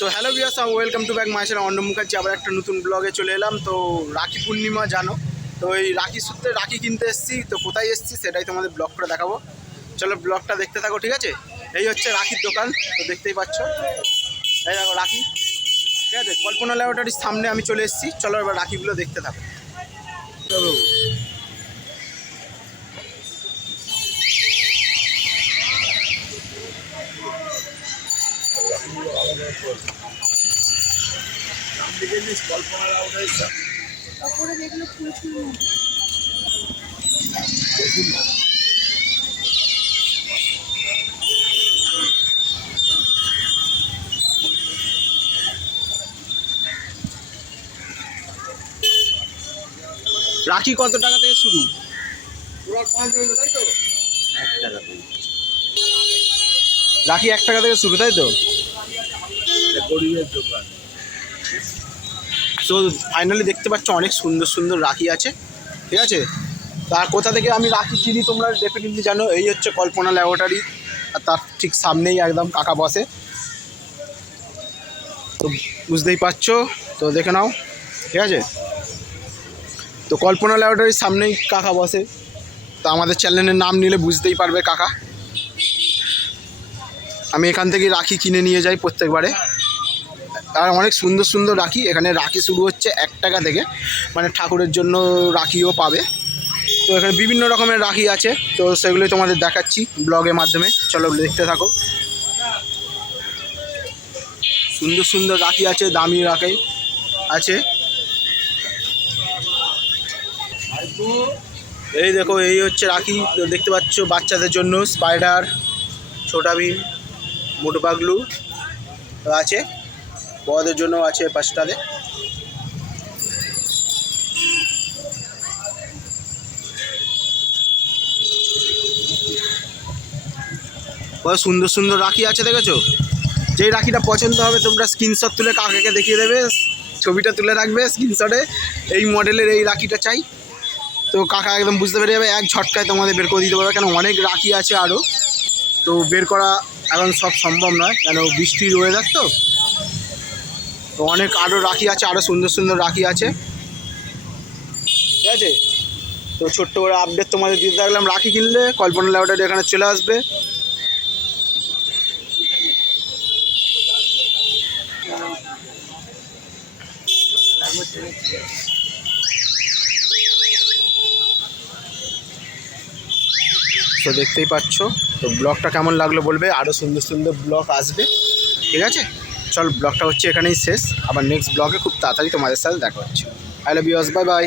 So hello viewers, welcome to back my channel Arnab Mukherjee. আবার একটা নতুন ব্লগে চলে এলাম। তো রাখি পূর্ণিমা জানো, তো এই রাখি সূত্রে রাখি কিনতে এসেছি। তো কোথায় এসেছি সেটাই তোমাদের ব্লগ করে দেখাবো। চলো ব্লগটা দেখতে থাকো, ঠিক আছে? এই হচ্ছে রাখির দোকান, তো দেখতেই পাচ্ছ। এই দেখো রাখি, ঠিক আছে? কল্পনা ল্যাবরেটরির সামনে আমি চলে এসেছি। চলো এবার রাখিগুলো দেখতে থাকো। চলো তারপরে দেখলো প্রচুর রাখি কত টাকা থেকে শুরু? রাখি 1 টাকা থেকে শুরু, তাই তো? তো ফাইনালি দেখতে পাচ্ছ অনেক সুন্দর সুন্দর রাখি আছে, ঠিক আছে? তার কোথা থেকে আমি রাখি চিনি তোমরা ডেফিনেটলি জানো। এই হচ্ছে কল্পনা ল্যাবরেটরি, আর তার ঠিক সামনেই একদম কাকা বসে। তো বুঝতেই পারছো, তো দেখে নাও, ঠিক আছে? তো কল্পনা ল্যাবরেটরির সামনেই কাকা বসে। তো আমাদের চ্যানেলের নাম নিলে বুঝতেই পারবে কাকা। আমি এখান থেকে রাখি কিনে নিয়ে যাই প্রত্যেকবারে। আর অনেক সুন্দর সুন্দর রাখি এখানে। রাখি শুরু হচ্ছে 1 টাকা থেকে, মানে ঠাকুরের জন্য রাখিও পাবে। তো এখানে বিভিন্ন রকমের রাখি আছে, তো সেগুলোই তোমাদের দেখাচ্ছি ব্লগের মাধ্যমে। চলো দেখতে থাকো। সুন্দর সুন্দর রাখি আছে, দামি রাখি আছে। এই দেখো, এই হচ্ছে রাখি। তো দেখতে পাচ্ছ বাচ্চাদের জন্য স্পাইডার, ছোটা ভীম, মোটু পাগলু আছে। বড়দের জন্য আছে পাঁচটাতে। কত সুন্দর সুন্দর রাখি আছে, দেখেছো? যেই রাখিটা পছন্দ হবে তোমরা স্ক্রিনশট তুলে কাকাকে দেখিয়ে দেবে, ছবিটা তুলে রাখবে স্ক্রিনশটে, এই মডেলের এই রাখিটা চাই। তো কাকা একদম বুঝতে পেরে যাবে, এক ঝটকায় তোমাদের বের করে দিতে পারবে। কেন অনেক রাখি আছে আরও, তো বের করা এখন সব সম্ভব নয়, কেন বৃষ্টির ওয়েদার। তো অনেক আরও রাখি আছে, আরও সুন্দর সুন্দর রাখি আছে, ঠিক আছে? তো ছোট্ট করে আপডেট তোমাদের দিতে থাকলাম। রাখি কিনলে কল্পনা ল্যাবরেটরি এখানে চলে আসবে। তো দেখতেই পাচ্ছ। তো ব্লগটা কেমন লাগলো বলবে, আরও সুন্দর সুন্দর ব্লগ আসবে, ঠিক আছে? চল ব্লগটা হচ্ছে এখানেই শেষ। আবার নেক্সট ব্লগে খুব তাড়াতাড়ি তোমাদের সাথে দেখা হচ্ছে। Hello viewers, bye bye.